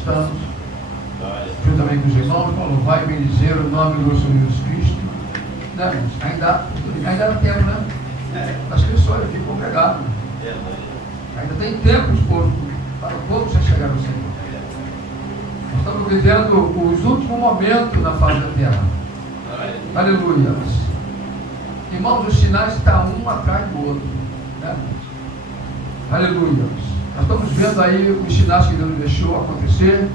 estamos, juntamente com os irmãos, para louvar e bendizer o nome do nosso Senhor Jesus Cristo. Né, ainda dá tempo, né? As pessoas ficam pregadas. Ainda tem tempo para o povo já chegar ao Senhor. Nós estamos vivendo os últimos momentos na face da terra. Aleluia. Irmãos, os sinais estão um atrás do outro. Né? Aleluia. Nós estamos vendo aí os sinais que Deus deixou acontecer.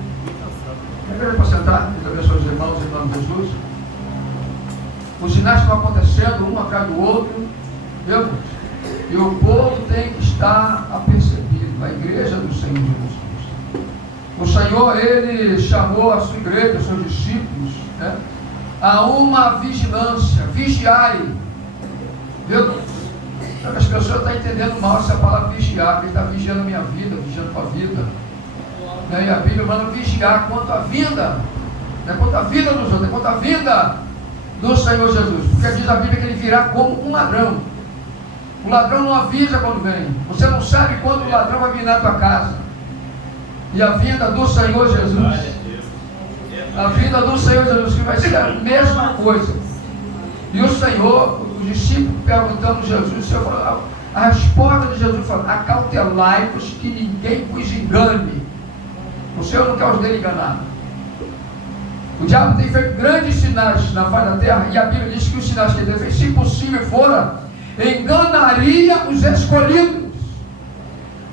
É melhor para sentar, Deus abençoe os irmãos em nome de Jesus. Os sinais estão acontecendo um atrás do outro. Viu? E o povo tem que estar apercebido, a igreja do Senhor Jesus Cristo. O Senhor, Ele chamou a sua igreja, os seus discípulos, né, a uma vigilância. Vigiai. Viu? As pessoas estão entendendo mal essa palavra vigiar, que Ele está vigiando a minha vida, vigiando a tua vida. E a Bíblia manda vigiar quanto à vida, não é quanto à vida dos outros, é quanto à vida do Senhor Jesus. Porque diz a Bíblia que Ele virá como um ladrão. O ladrão não avisa quando vem. Você não sabe quando o ladrão vai vir na tua casa. E a vinda do Senhor Jesus, a vinda do Senhor Jesus, que vai ser a mesma coisa. E o Senhor, os discípulos perguntando a Jesus, o Senhor falou, a resposta de Jesus falou, acautelai-vos que ninguém vos engane. O Senhor não quer os dele enganar. O diabo tem feito grandes sinais na face da terra, e a Bíblia diz que os sinais que ele fez, se possível fora, enganaria os escolhidos.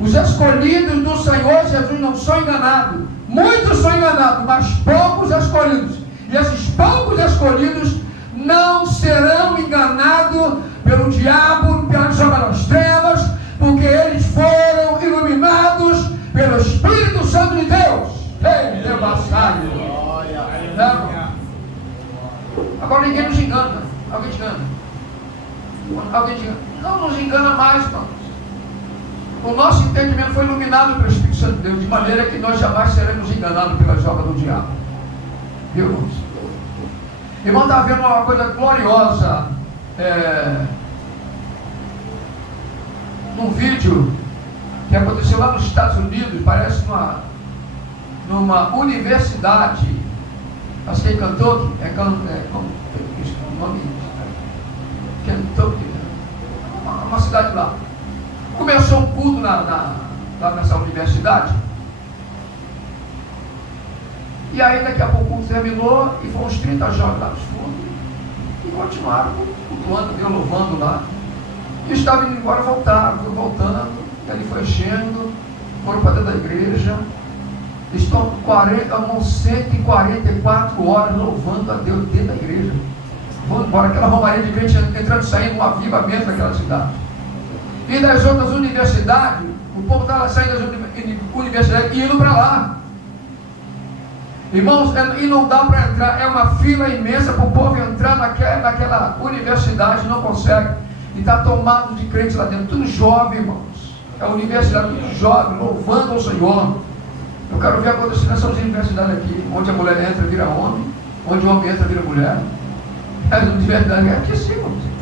Os escolhidos do Senhor Jesus não são enganados. Muitos são enganados, mas poucos escolhidos. E esses poucos escolhidos não serão enganados pelo diabo, pelas obras das trevas, porque eles foram iluminados pelo Espírito Santo de Deus. Ei, devassário. Agora ninguém nos engana. Alguém te engana? Alguém te engana? Não nos engana mais, irmãos. O nosso entendimento foi iluminado pelo Espírito Santo de Deus, de maneira que nós jamais seremos enganados pelas obras do diabo. Viu, irmãos? Irmão, está vendo uma coisa gloriosa num vídeo que aconteceu lá nos Estados Unidos, parece numa universidade, acho que é Kentucky, o nome Kentucky, uma cidade lá. Começou um culto lá nessa universidade, e aí daqui a pouco o culto terminou, e foram uns 30 jovens lá no fundo, e continuaram cultuando, louvando lá, e estavam indo embora, voltaram, voltando, e ali foi enchendo, foram para dentro da igreja, estão 144 horas louvando a Deus dentro da igreja. Vão embora, aquela romaria de crente entrando e saindo, um avivamento daquela cidade. E das outras universidades, o povo estava saindo das universidades e indo para lá. Irmãos, e não dá para entrar, é uma fila imensa para o povo entrar naquela universidade, não consegue. E está tomado de crente lá dentro, tudo jovem, irmãos. É a universidade, tudo jovem, louvando ao Senhor. Eu quero ver acontecer nessas universidades aqui, onde a mulher entra, vira homem, onde o homem entra, vira mulher. As universidades é aqui sim, irmãos.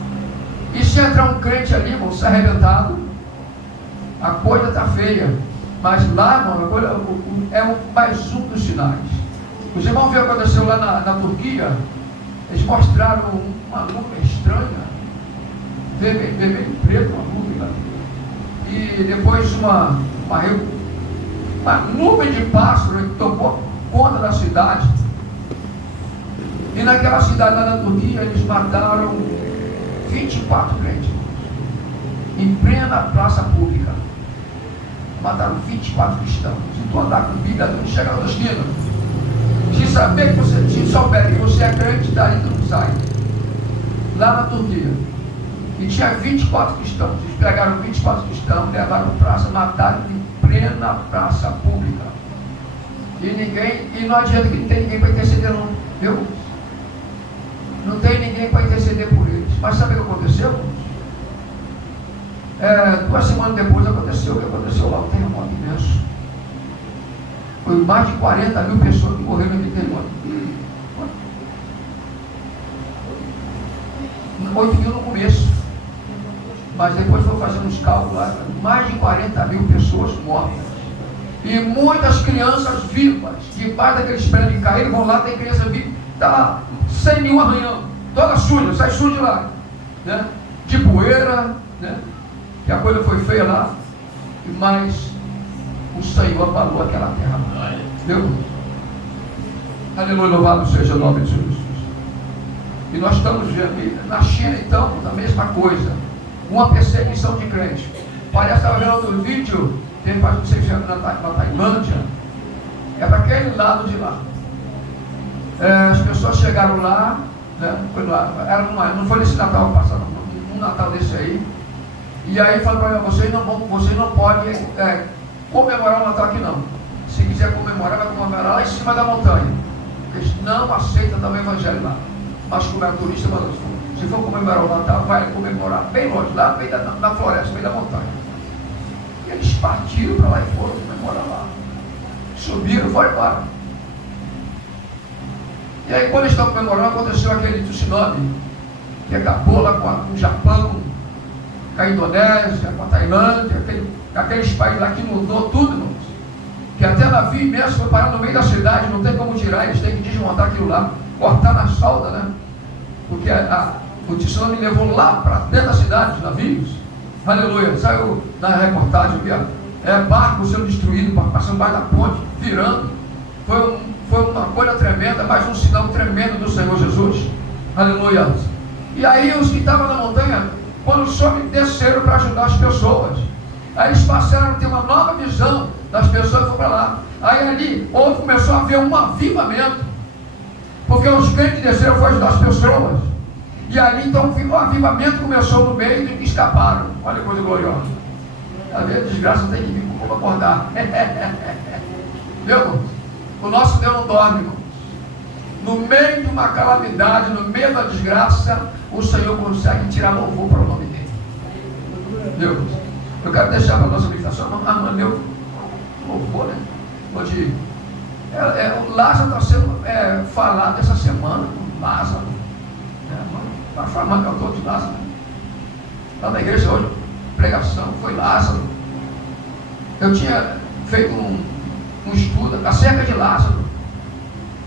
E se entrar um crente ali, irmão, se arrebentado, a coisa está feia. Mas lá, irmão, é mais um dos sinais. Os irmãos viram o que aconteceu lá na Turquia. Eles mostraram uma nuvem estranha, vermelho e preto, uma nuvem lá. E depois uma nuvem de pássaro que tomou conta da cidade. E naquela cidade lá na Turquia, eles mataram 24 crentes, em plena praça pública. Mataram 24 cristãos. Se tu andar com Bíblia, tu chega na esquina. Se souber que você é crente, daí tu não sai. Lá na Turquia. E tinha 24 cristãos. Eles pegaram 24 cristãos, levaram para praça, mataram em plena praça pública. E não adianta que não tem ninguém para interceder, não. Viu? Não tem ninguém para interceder por eles. Mas sabe o que aconteceu? 2 semanas depois aconteceu o que aconteceu lá, um terremoto imenso. Foi mais de 40 mil pessoas que morreram naquele terremoto. 8 mil no começo. Mas depois foi fazendo os cálculos lá, mais de 40 mil pessoas mortas. E muitas crianças vivas, debaixo daqueles prédios caídos, vão lá, tem criança viva, está lá, 100 mil arranhando, toda suja, sai suja de lá, né? De poeira, né? Que a coisa foi feia lá, mas o Senhor abalou aquela terra. Viu? Aleluia, louvado seja o nome de Jesus. E nós estamos vendo na China, então, a mesma coisa, uma perseguição de crentes. Parece que estava vendo outro vídeo, tem faz 6 anos na Tailândia, é para aquele lado de lá. As pessoas chegaram lá, né? Foi lá, não foi nesse Natal passado, um Natal desse aí. E aí falaram para vocês não podem comemorar o Natal aqui não. Se quiser comemorar, vai comemorar lá em cima da montanha. Eles não aceitam também o evangelho lá. Mas como é turista, se for comemorar o Natal, vai comemorar bem longe, lá na floresta, bem da montanha. E eles partiram para lá e foram comemorar lá. Subiram e foram embora. E aí quando eles estão comemorando, aconteceu aquele tsunami que acabou lá com o Japão, com a Indonésia, com a Tailândia, aqueles países lá que mudou tudo, irmãos. Que até navio imenso foi parar no meio da cidade, não tem como tirar, eles têm que desmontar aquilo lá, cortar na solda, né? Porque o tsunami levou lá para dentro da cidade, os navios. Aleluia, saiu na reportagem, via barco sendo destruído, passando baixo da ponte, virando. Foi uma coisa tremenda, mas um sinal tremendo do Senhor Jesus. Aleluia. E aí os que estavam na montanha, quando soube, desceram para ajudar as pessoas. Aí eles passaram a ter uma nova visão das pessoas que foram para lá. Aí ali começou a haver um avivamento, porque os crentes desceram para ajudar as pessoas. E ali então o avivamento começou no meio e escaparam. Olha que coisa gloriosa. Às vezes a desgraça tem que vir como acordar. Viu, irmão? O nosso Deus não dorme, irmão. No meio de uma calamidade, no meio da desgraça, o Senhor consegue tirar louvor para o nome dele. Viu? Eu quero deixar para a nossa meditação, meu louvor, né? Hoje, o Lázaro está sendo falado essa semana, o Lázaro. Para falar que eu estou de Lázaro. Lá na igreja hoje, pregação, foi Lázaro. Eu tinha feito um estudo acerca de Lázaro,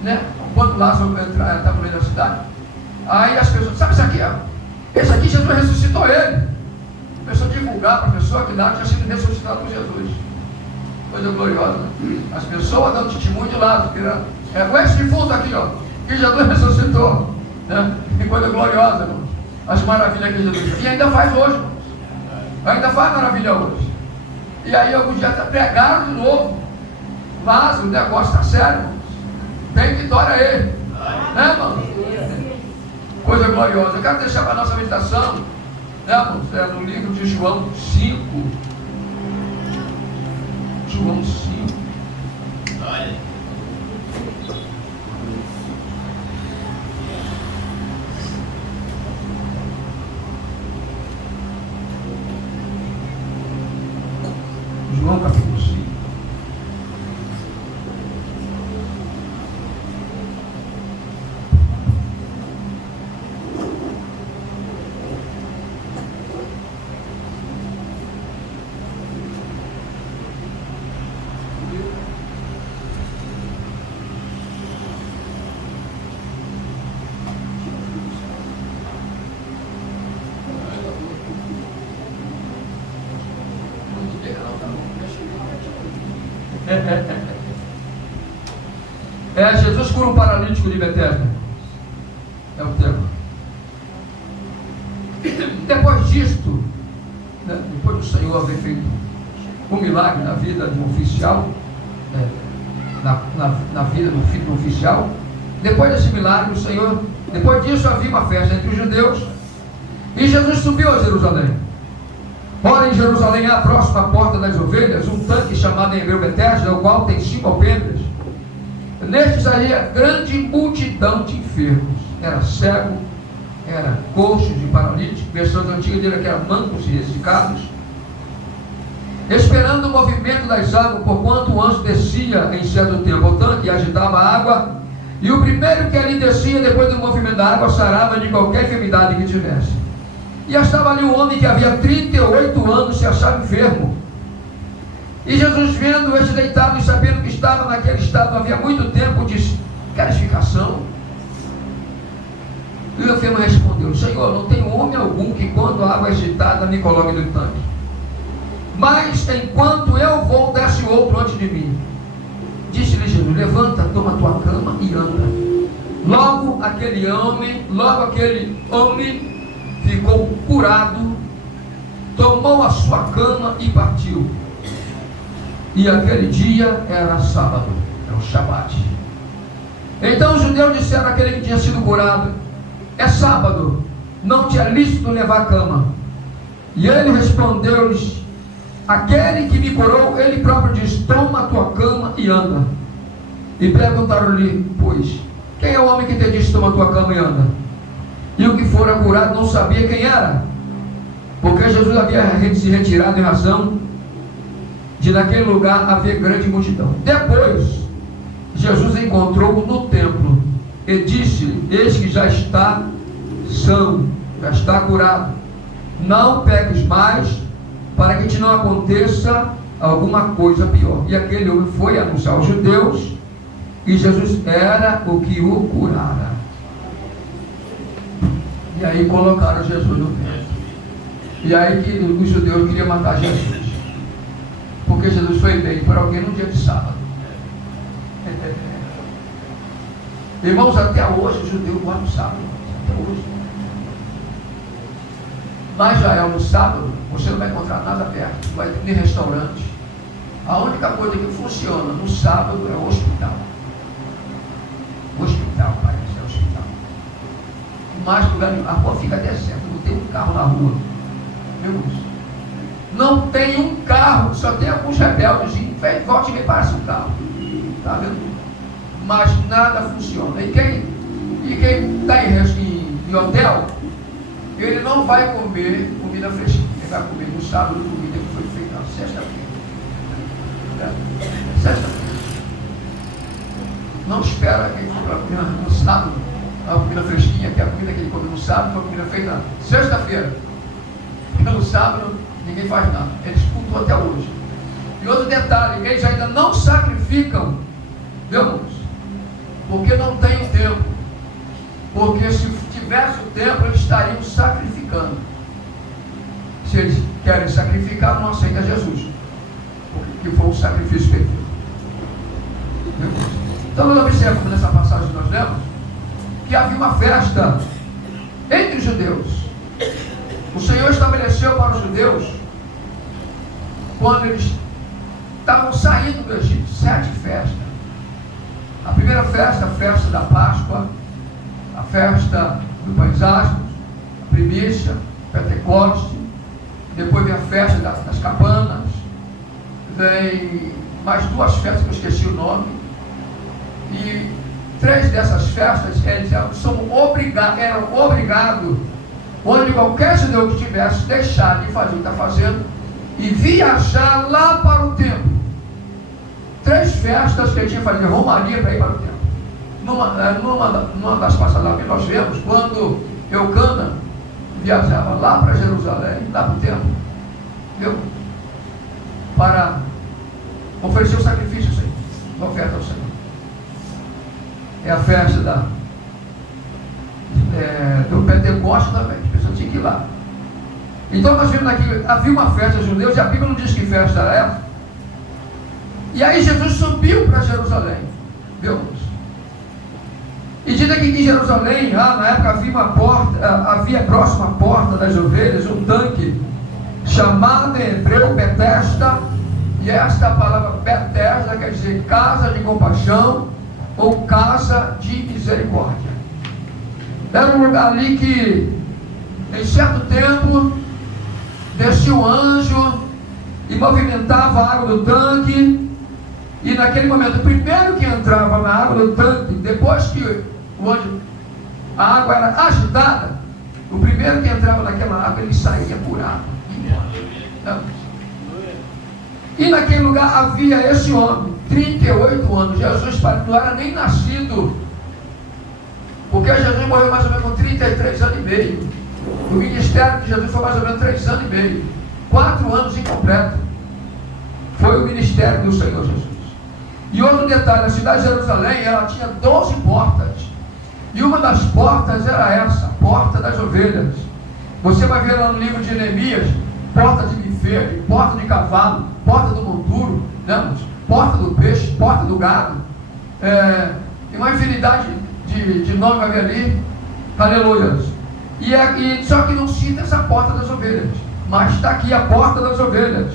né? Quando Lázaro estava no meio da cidade. Aí as pessoas, sabe isso aqui? Esse aqui Jesus ressuscitou ele. Começou a divulgar para a pessoa que lá tinha sido ressuscitado por Jesus. Coisa gloriosa, né? As pessoas dando testemunho de Lázaro, com esse defunto aqui, ó, que Jesus ressuscitou, né? Que coisa gloriosa, irmãos. As maravilhas que Jesus fez. E ainda faz hoje, irmãos. Ainda faz maravilha hoje. E aí alguns dias pregaram de novo. Lázaro, o negócio está sério, irmãos. Tem vitória a ele, né, irmão? Coisa gloriosa. Eu quero deixar para a nossa meditação, né, irmãos? No livro de João 5. João 5. Olha. João capítulo 5. Jesus cura um paralítico de Betesda. É o tema. Depois disto, né, depois do Senhor haver feito um milagre na vida de um oficial, na vida do filho do oficial, depois desse milagre, o Senhor, depois disso havia uma festa entre os judeus, e Jesus subiu a Jerusalém. Ora, em Jerusalém, à próxima porta das ovelhas, um tanque chamado em hebreu Betesda, o qual tem 5 alpendres. Nestes ali, a grande multidão de enfermos. Era cego, era coxo de paralítico, versões antigas dele que eram mancos e ressecados, esperando o movimento das águas, porquanto o anjo descia em certo tempo ao tanque e agitava a água, e o primeiro que ali descia, depois do movimento da água, sarava de qualquer enfermidade que tivesse. E estava ali um homem que havia 38 anos se achava enfermo. E Jesus, vendo este deitado e sabendo que estava naquele estado havia muito tempo, disse: queres ficação? E o enfermo respondeu: Senhor, não tenho homem algum que quando a água é agitada me coloque no tanque. Mas enquanto eu vou, desce outro antes de mim. Disse-lhe Jesus: levanta, toma tua cama e anda. Logo aquele homem ficou curado, tomou a sua cama e partiu. E aquele dia era sábado, era o Shabat. Então os judeus disseram àquele que tinha sido curado: é sábado, não te é lícito levar a cama. E ele respondeu-lhes: aquele que me curou, ele próprio diz: toma a tua cama e anda. E perguntaram-lhe, pois, quem é o homem que te disse: toma a tua cama e anda? E o que fora curado não sabia quem era, porque Jesus havia se retirado em razão de naquele lugar haver grande multidão. Depois Jesus encontrou-o no templo e disse-lhe: eis que já está são, já está curado, não peques mais, para que te não aconteça alguma coisa pior. E aquele homem foi anunciar aos judeus que Jesus era o que o curara. E aí colocaram Jesus no templo. E aí que os judeus queriam matar Jesus, porque Jesus foi bem por alguém no dia de sábado. Irmãos, até hoje o judeu guarda o sábado. Até hoje. Mas já é no sábado, você não vai encontrar nada aberto, não vai ter nem restaurante. A única coisa que funciona no sábado é o hospital. O hospital, parece, é o hospital. Mas a rua fica deserta, não tem um carro na rua. Meu Deus. Não tem um carro, só tem alguns rebeldes, volte e me parece um carro. Está vendo? Mas nada funciona. E quem está em hotel, ele não vai comer comida fresquinha, ele vai comer no sábado comida que foi feita na sexta-feira. Sexta-feira. Não espera que ele comer no sábado a comida fresquinha, que é a comida que ele come no sábado, foi a comida feita na sexta-feira. Porque no sábado ninguém faz nada. Eles cultuam até hoje. E outro detalhe, eles ainda não sacrificam, viu? Porque não tem o tempo. Porque se tivesse o tempo, eles estariam sacrificando. Se eles querem sacrificar, não aceita Jesus, porque foi um sacrifício perfeito. Então nós observamos nessa passagem que nós lemos que havia uma festa entre os judeus. O Senhor estabeleceu para os judeus, quando eles estavam saindo do Egito, 7 festas. A primeira festa, a festa da Páscoa, a festa do Pães Asmos, a primícia, Pentecoste, depois vem a festa das cabanas, vem mais 2 festas que eu esqueci o nome, e 3 dessas festas eles eram obrigados, onde qualquer judeu que tivesse, deixar de fazer o que está fazendo e viajar lá para o templo. 3 festas que ele tinha que fazer romaria para ir para o templo. Numa das passadas que nós vemos, quando Eucana viajava lá para Jerusalém, lá para o templo, viu? Para oferecer o sacrifício ao Senhor, a oferta ao Senhor. É a festa do Pentecoste também, a pessoa tinha que ir lá. Então nós vemos aqui, havia uma festa dos judeus, e a Bíblia não diz que festa era essa. E aí Jesus subiu para Jerusalém, viu? E diz aqui que em Jerusalém, na época havia uma porta, havia próxima à porta das ovelhas, um tanque, chamado em hebreu Betesda, e esta palavra Betesda quer dizer casa de compaixão, ou casa de misericórdia. Era um lugar ali que, em certo tempo, descia um anjo e movimentava a água do tanque. E naquele momento, o primeiro que entrava na água do tanque, depois que a água era agitada, o primeiro que entrava naquela água, ele saía curado. E naquele lugar havia esse homem, 38 anos. Jesus não era nem nascido, porque Jesus morreu mais ou menos com 33 anos e meio. O ministério de Jesus foi mais ou menos 3 anos e meio, 4 anos incompleto. Foi o ministério do Senhor Jesus. E outro detalhe, a cidade de Jerusalém, ela tinha 12 portas. E uma das portas era essa, a porta das ovelhas. Você vai ver lá no livro de Neemias, porta de biferde, porta de cavalo, porta do monturo, né? Porta do peixe, porta do gado. E uma infinidade de nomes vai ver ali. Aleluia. Só que não cita essa porta das ovelhas, mas está aqui a porta das ovelhas.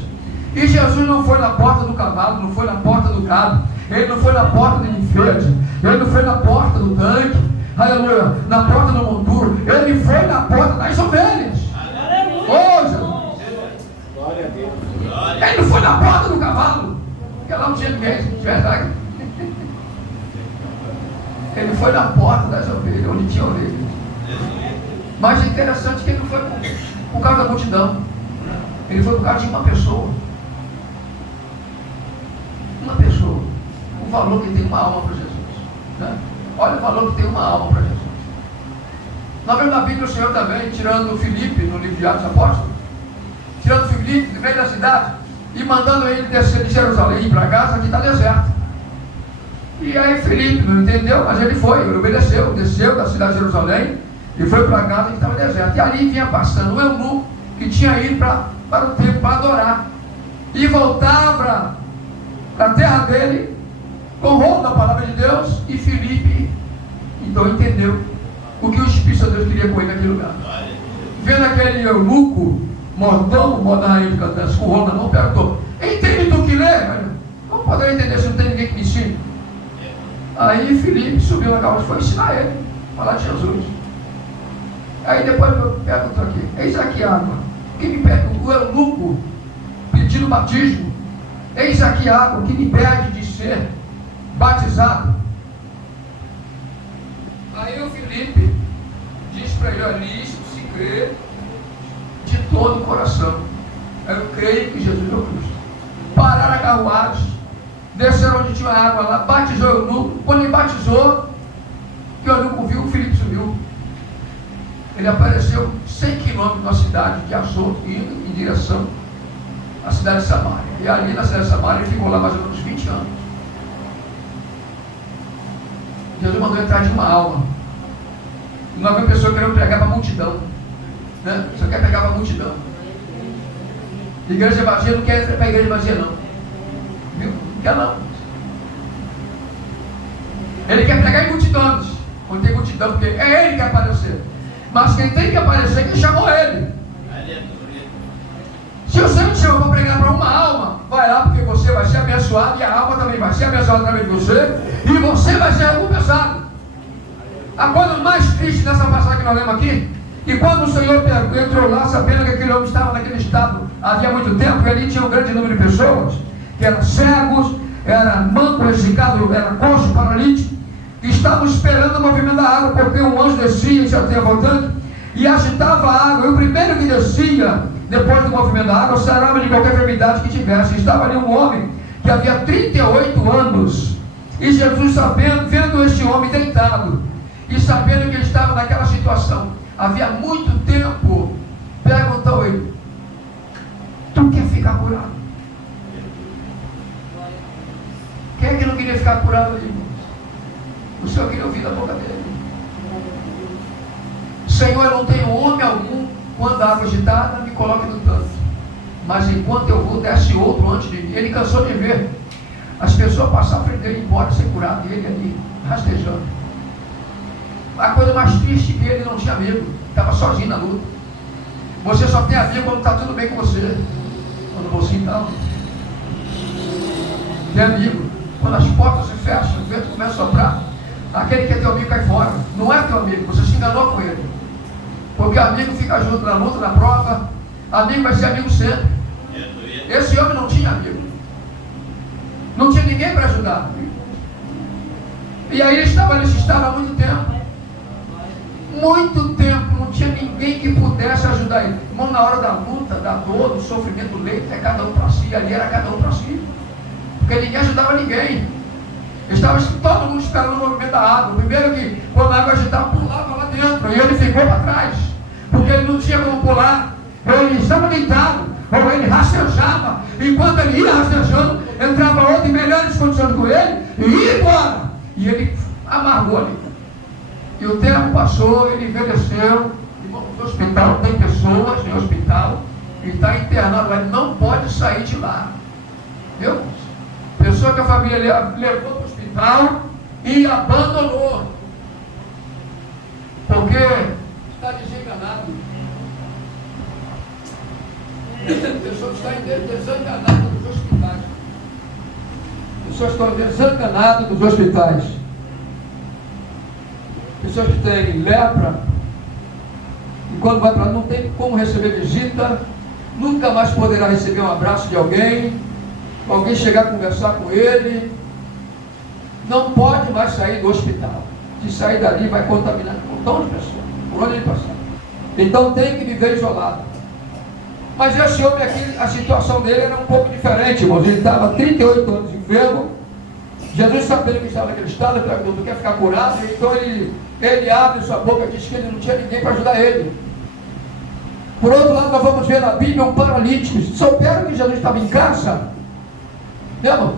E Jesus não foi na porta do cavalo, não foi na porta do gado, ele não foi na porta do biferde, ele não foi na porta do tanque, aleluia, na porta do monturo, ele foi na porta das ovelhas. Oh, Jesus! Glória a Deus. Ele não foi na porta do cavalo, porque lá não tinha ninguém, de verdade. Ele foi na porta das ovelhas, onde tinha ovelhas. Mas é interessante que ele não foi por causa da multidão, ele foi por causa de uma pessoa. Uma pessoa, o valor que tem uma alma para Jesus, né? Olha o valor que tem uma alma para Jesus. Nós vemos na Bíblia o Senhor também tirando Filipe, no livro de Atos Apóstolos, tirando Filipe do meio da cidade e mandando ele descer de Jerusalém para Gaza, que está deserto. E aí Filipe não entendeu, mas ele foi, ele obedeceu, desceu da cidade de Jerusalém e foi para Gaza, que estava deserto. E ali vinha passando um eunuco que tinha ido para o templo para adorar e voltava da terra dele, com o roubo da palavra de Deus, e Filipe então entendeu o que o Espírito de Deus queria com ele naquele lugar. Vendo aquele eunuco, mordomo, moda rainha de Cantança, com o rolo na mão, perguntou: entende tu que lê? Não poderia entender se não tem ninguém que me ensine. Aí Filipe subiu na carroça e foi ensinar ele, falar de Jesus. Aí depois perguntou aqui: eis aqui a água. Quem me pede? O eunuco pedindo batismo. Eis aqui a água que me impede de ser batizado. Aí o Filipe diz para ele: olha, isso se crê de todo o coração. Eu creio que Jesus é o Cristo. Pararam a carruagem, desceram onde tinha água lá, batizou o eunuco. Quando ele batizou, que o eunuco viu, o Filipe subiu. Ele apareceu 100 quilômetros da cidade de Azor, indo em direção à cidade de Samaria. E ali na cidade de Samaria ele ficou lá mais ou menos 20 anos. Jesus mandou entrar de uma alma. E nós vemos pessoas querendo pregar para a multidão, né? Só quer pregar para a multidão. Igreja vazia não quer entrar para a igreja vazia, não. Viu? Não quer, não. Ele quer pregar em multidões. Quando tem multidão, porque é ele que quer aparecer. Mas quem tem que aparecer é quem chamou ele. Se o Senhor te chamou para pregar para uma alma, vai lá, porque você vai ser abençoado e a alma também vai ser abençoada através de você, e você vai ser recompensado. A coisa mais triste nessa passagem que nós lemos aqui, que quando o Senhor entrou lá, sabendo que aquele homem estava naquele estado havia muito tempo, e ali tinha um grande número de pessoas, que eram cegos, era manco, resicado, era coxo, paralítico, que estavam esperando o movimento da água, porque um anjo descia e já tinha voltando, e agitava a água, e o primeiro que descia, depois do movimento da água, sarava de qualquer enfermidade que tivesse. Estava ali um homem que havia 38 anos, e Jesus, sabendo, vendo este homem deitado, e sabendo que ele estava naquela situação, havia muito tempo, perguntou ele: tu quer ficar curado? Quem é que não queria ficar curado ali, irmãos? O Senhor queria ouvir da boca dele: Senhor, eu não tenho homem algum, quando a água agitada, me coloque no tanque, mas enquanto eu vou, desce outro antes de mim. Ele cansou de ver as pessoas passar à frente dele, embora ser curado, e ele ali, rastejando. A coisa mais triste é que ele não tinha amigo, estava sozinho na luta. Você só tem amigo quando está tudo bem com você. Quando você não tem amigo, quando as portas se fecham, o vento começa a soprar, aquele que é teu amigo cai fora. Não é teu amigo, você se enganou com ele. Porque amigo fica junto na luta, na prova. Amigo vai ser amigo sempre. Esse homem não tinha amigo, não tinha ninguém para ajudar. E aí ele estava nesse estado há muito tempo. Muito tempo, não tinha ninguém que pudesse ajudar ele. Irmão, na hora da luta, da dor, do sofrimento, do leito, é cada um para si. Ali era cada um para si, porque ninguém ajudava ninguém. Estava todo mundo esperando o movimento da água. Primeiro que, quando a água agitava, pulava lá dentro, e ele ficou para trás, porque ele não tinha como pular. Ele estava deitado, ou ele rastejava, Enquanto ele ia rastejando, entrava outro em melhores condições com ele e ia embora. E ele amargou ali. E o tempo passou, ele envelheceu. No hospital tem pessoas em hospital e está internado, mas não pode sair de lá. Viu? Pessoa que a família levou para o hospital e abandonou. Porque está desenganado. Pessoas estão desenganadas dos hospitais. Pessoas estão desenganadas dos hospitais. Pessoas que têm lepra, e quando vai para lá não tem como receber visita, nunca mais poderá receber um abraço de alguém chegar a conversar com ele, não pode mais sair do hospital. Se sair dali vai contaminar um montão de pessoas, por onde ele passar. Então tem que viver isolado. Mas esse homem aqui, a situação dele era um pouco diferente, irmãos. Ele estava 38 anos enfermo. Jesus sabendo que estava naquele estado, perguntou: tu quer ficar curado? Então ele abre sua boca e diz que ele não tinha ninguém para ajudar ele. Por outro lado, nós vamos ver na Bíblia um paralítico. Souberam que Jesus estava em casa? Irmão?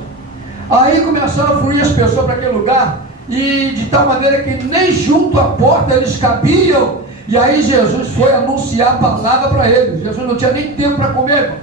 Aí começaram a fluir as pessoas para aquele lugar, e de tal maneira que nem junto à porta eles cabiam. E aí Jesus foi anunciar a palavra para eles. Jesus não tinha nem tempo para comer, irmãos.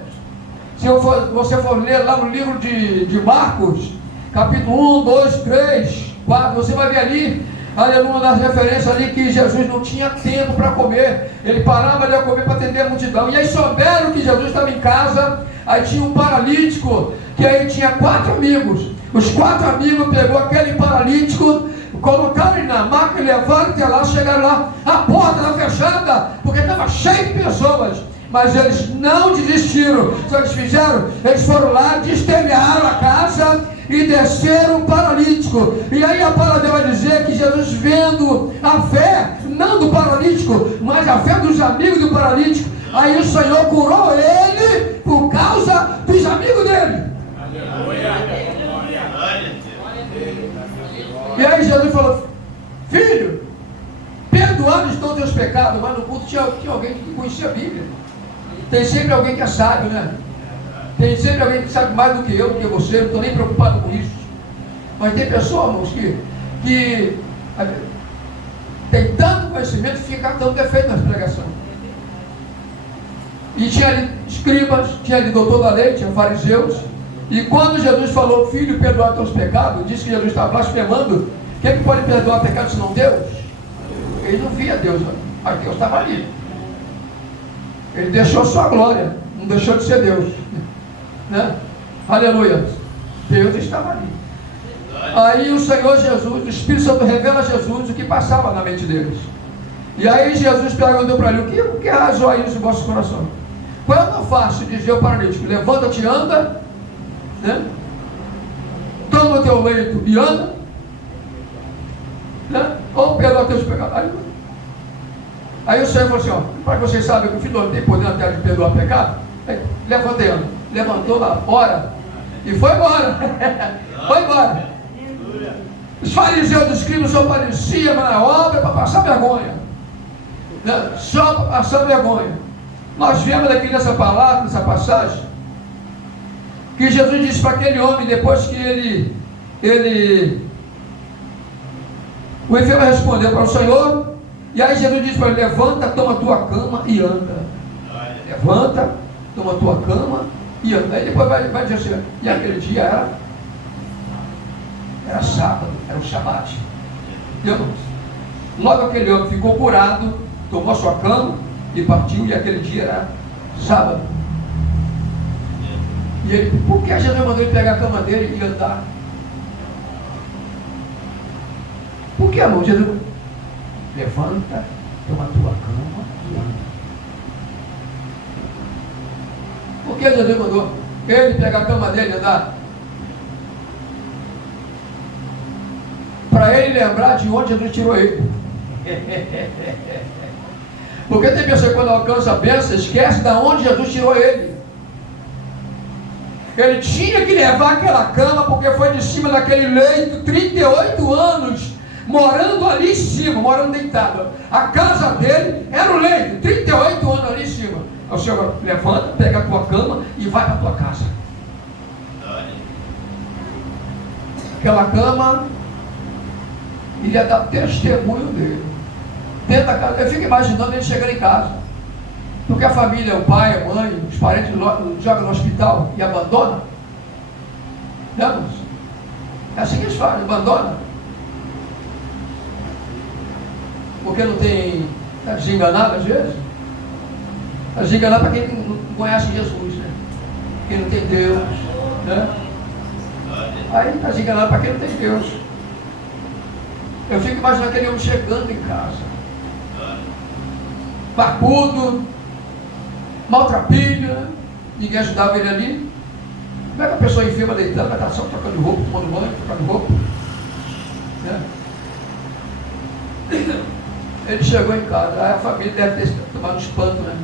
Se você for ler lá no livro de Marcos, capítulo 1, 2, 3, 4, você vai ver ali, aleluia, nas referências ali, que Jesus não tinha tempo para comer. Ele parava ali a comer para atender a multidão. E aí souberam que Jesus estava em casa. Aí tinha um paralítico, que aí tinha 4 amigos. Os 4 amigos pegou aquele paralítico, colocaram ele na maca, levaram até lá, chegaram lá, a porta estava fechada, porque estava cheio de pessoas. Mas eles não desistiram. Sabe o que eles fizeram? Eles foram lá, destelharam a casa e desceram o paralítico. E aí a palavra vai dizer que Jesus, vendo a fé, não do paralítico, mas a fé dos amigos do paralítico, aí o Senhor curou ele por causa dos amigos dele. E aí Jesus falou: filho, perdoados todos os teus pecados. Mas no culto tinha alguém que conhecia a Bíblia. Tem sempre alguém que é sábio, né? Tem sempre alguém que sabe mais do que eu, do que você. Não estou nem preocupado com isso. Mas tem pessoas, irmãos, que tem tanto conhecimento que fica dando defeito nas pregações. E tinha ali escribas, tinha ali doutor da lei, tinha fariseus. E quando Jesus falou: filho, perdoar teus pecados, disse que Jesus estava blasfemando. Quem que pode perdoar pecados senão Deus? Ele não via Deus, mas Deus estava ali. Ele deixou sua glória, não deixou de ser Deus, né? Aleluia, Deus estava ali. Aí o Senhor Jesus, o Espírito Santo revela a Jesus o que passava na mente deles. E aí Jesus perguntou para ele: o que arrasou aí no vosso coração? Qual é o fácil de dizer ao paralítico: levanta-te e anda, né? Toma o teu leito e anda, né? Ou perdoa teus pecados. Aí o Senhor falou assim: ó, para que vocês saibam que o Filho do Homem tem poder na terra de perdoar pecado, levanta e anda. Levantou lá fora e foi embora. Foi embora. Os fariseus, os escribas só pareciam na obra para passar vergonha, né? Só para passar vergonha. Nós vemos aqui nessa palavra, nessa passagem, que Jesus disse para aquele homem, depois que o enfermo respondeu para o Senhor. E aí Jesus disse para ele: levanta, toma tua cama e anda. Levanta, toma tua cama e anda. Aí depois vai dizer assim: e aquele dia era sábado, era o Shabat. Logo aquele homem ficou curado, tomou sua cama e partiu. E aquele dia era sábado. E ele, por que Jesus mandou ele pegar a cama dele e andar? Por que, irmão? Jesus: levanta, toma a tua cama e anda. Por que Jesus mandou ele pegar a cama dele e andar? Para ele lembrar de onde Jesus tirou ele. Porque tem pessoa que quando alcança a bênção, esquece de onde Jesus tirou ele. Ele tinha que levar aquela cama, porque foi de cima daquele leito, 38 anos, morando ali em cima, morando deitado. A casa dele era o leito, 38 anos ali em cima. O Senhor: levanta, pega a tua cama e vai para a tua casa. aquela cama, ele ia dar testemunho dele. Dentro da casa, eu fico imaginando ele chegando em casa. Porque a família, o pai, a mãe, os parentes jogam no hospital e abandonam. Né, moço? É assim que eles fazem, abandonam. Porque não tem. Está desenganado às vezes. Está desenganado para quem não conhece Jesus, né? Quem não tem Deus, né? Aí está desenganado para quem não tem Deus. Eu fico imaginando aquele homem chegando em casa, barbudo, maltrapilho, né? Ninguém ajudava ele ali. Como é que a pessoa enferma deitando, vai estar só trocando roupa, tomando banho, trocando roupa, né? Ele chegou em casa, aí a família deve ter tomado um espanto, né?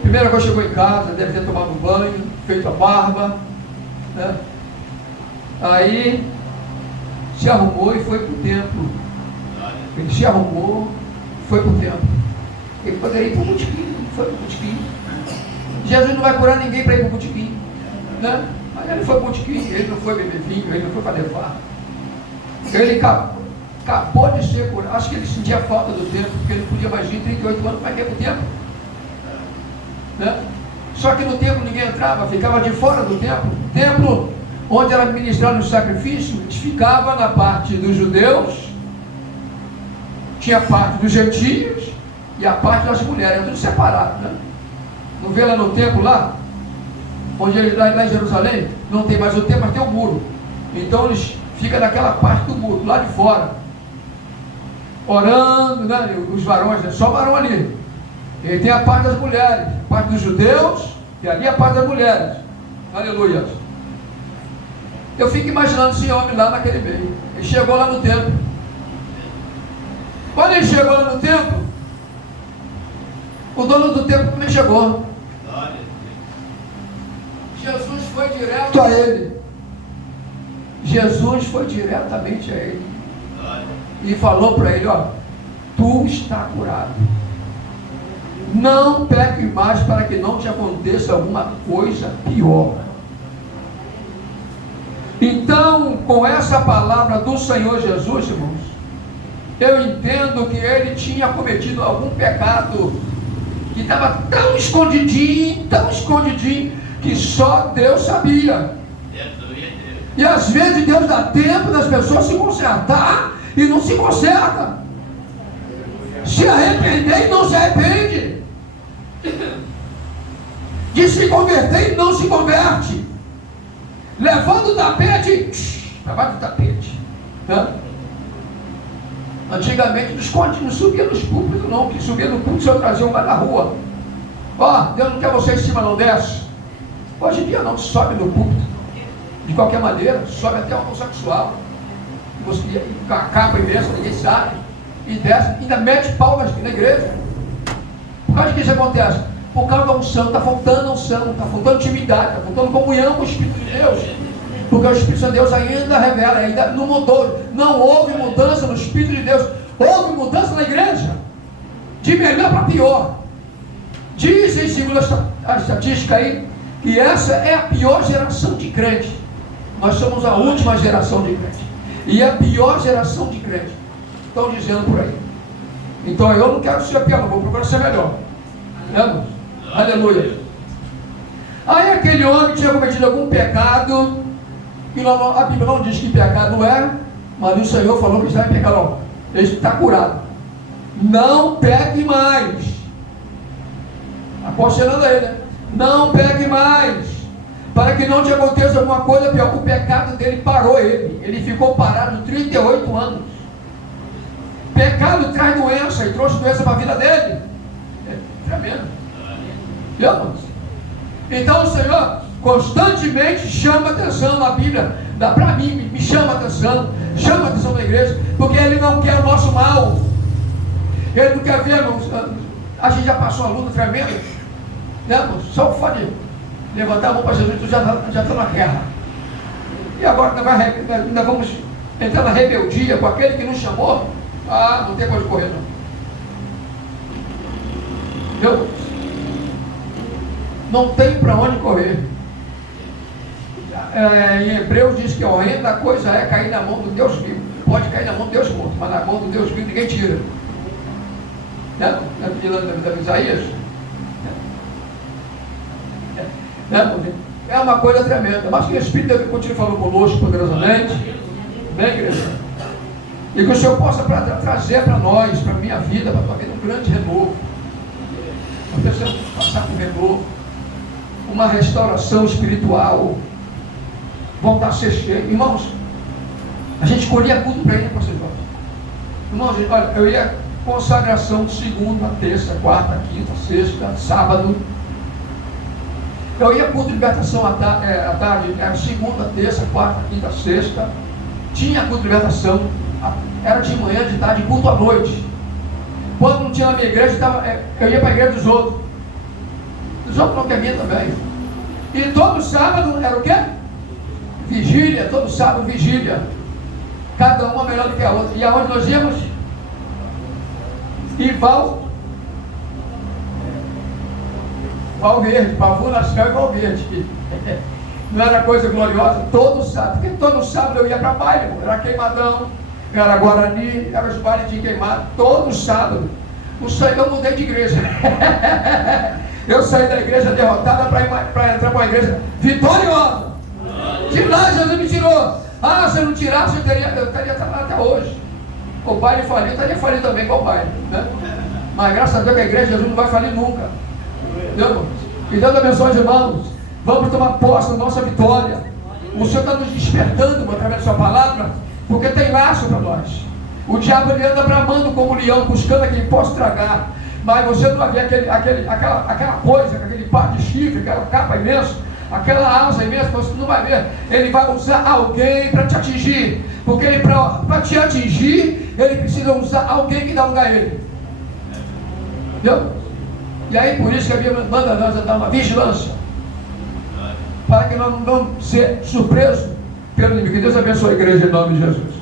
Primeira coisa, chegou em casa, deve ter tomado um banho, feito a barba, né? Aí se arrumou e foi para o templo. Ele se arrumou, foi para o templo. Ele poderia ir para o botequim, foi para o botequim. Jesus não vai curar ninguém para ir para o botequim, né? Mas ele foi para o botequim, ele não foi beber vinho, ele não foi fazer farra. Ele acabou de ser curado. Acho que ele sentia falta do templo, porque ele não podia mais ir 38 anos, para que ir para o templo? Né? Só que no templo ninguém entrava, ficava de fora do templo. O templo, onde era ministrado o sacrifício, ficava na parte dos judeus, tinha a parte dos gentios e a parte das mulheres, tudo separado, né? Não vê lá no templo lá, onde ele lá em Jerusalém, não tem mais o templo, mas tem o muro. Então eles ficam naquela parte do muro, lá de fora, orando, né? Os varões, né? Só varão ali. Ele tem a parte das mulheres, a parte dos judeus, e ali a parte das mulheres. Aleluia. Eu fico imaginando esse homem lá naquele meio. Ele chegou lá no templo. Quando ele chegou lá no templo, o dono do templo também chegou. Jesus foi direto a ele. Jesus foi diretamente a ele. E falou para ele, ó, tu está curado. Não peque mais para que não te aconteça alguma coisa pior. Então, com essa palavra do Senhor Jesus, irmãos, eu entendo que ele tinha cometido algum pecado que estava tão escondidinho, que só Deus sabia. E às vezes Deus dá tempo das pessoas se consertar e não se conserta. Se arrepender e não se arrepende. De se converter e não se converte. Levando o tapete para baixo do tapete, né? Antigamente não subia nos púlpitos não, que subia no púlpito se eu trazia um lá na rua. Ó, Deus não quer você em cima, não desce. Hoje em dia não, sobe no púlpito de qualquer maneira, sobe até o homossexual, você, com a capa imensa, ninguém sabe, e desce, ainda mete palmas na igreja. Por causa de que isso acontece? Por causa da unção, está faltando unção, está faltando intimidade, está faltando comunhão com o Espírito de Deus. Porque o Espírito de Deus ainda revela, ainda não mudou, não houve mudança no Espírito de Deus, houve mudança na igreja, de melhor para pior. Dizem, segundo a estatística aí, que essa é a pior geração de crente. Nós somos a última geração de crente, e a pior geração de crente, estão dizendo por aí. Então eu não quero ser pior, eu vou procurar ser melhor. Né? Aleluia. Aí aquele homem tinha cometido algum pecado, que a Bíblia não diz que pecado é, mas o Senhor falou que está em pecado. Ele está curado. Não peque mais. Aconselhando a ele, né? Não peque mais, para que não te aconteça alguma coisa pior. O pecado dele parou ele. Ele ficou parado 38 anos. Pecado traz doença, e trouxe doença para a vida dele. É tremendo. Então o Senhor constantemente chama atenção na Bíblia, para mim, me chama atenção da igreja, porque Ele não quer o nosso mal. Ele não quer ver, irmãos, a gente já passou uma luta tremenda, né, irmãos? Só o fato de levantar a mão para Jesus, tu já está na guerra. E agora ainda vamos entrar na rebeldia com aquele que nos chamou. Não tem para onde correr, não tem para onde correr. em Hebreus diz que a horrenda coisa é cair na mão do Deus vivo. Pode cair na mão do Deus morto, mas na mão do Deus vivo ninguém tira. Né? Da Isaías? É uma coisa tremenda. Mas que o Espírito continue falando conosco poderosamente. Bem, igreja? E que o Senhor possa trazer para nós, para a minha vida, para a tua vida, um grande renovo. Nós precisamos passar por renovo. Uma restauração espiritual. Voltar a ser cheio. Irmãos, a gente escolhia culto para ir, pastor Jorge. Irmãos, olha, eu ia consagração segunda, terça, quarta, quinta, sexta, sábado. Eu ia culto de libertação à tarde, era segunda, terça, quarta, quinta, sexta. Tinha culto de libertação, era de manhã, de tarde, culto à noite. Quando não tinha na minha igreja, eu ia para a igreja dos outros. Os outros não queriam também. E todo sábado era o quê? Vigília, todo sábado vigília. Cada uma melhor do que a outra. E aonde nós íamos? E Val Verde, Pavu na céu e Val Verde. Não era coisa gloriosa, todo sábado, porque todo sábado eu ia para baile, era queimadão, era Guarani, era os bailes de queimado, todo sábado. Eu mudei de igreja. Eu saí da igreja derrotada para entrar para uma igreja vitoriosa. De lá Jesus me tirou. Se eu não tirasse, eu estaria lá até hoje. O baile faliu, eu estaria falido também com o baile, né? Mas graças a Deus que a igreja de Jesus não vai falir nunca. Entendeu? Que Deus abençoe os irmãos. Vamos tomar posse da nossa vitória. O Senhor está nos despertando através da sua palavra, porque tem laço para nós. O diabo ele anda bramando como um leão, buscando a quem possa tragar. Mas você não vai ver aquela coisa, aquele par de chifre, aquela capa imensa, aquela asa imensa, você não vai ver. Ele vai usar alguém para te atingir. Porque ele, para te atingir, ele precisa usar alguém que dá lugar a ele. Entendeu? E aí por isso que a Bíblia manda nós a dar uma vigilância, para que nós não vamos ser surpresos pelo inimigo. Que Deus abençoe a igreja em nome de Jesus.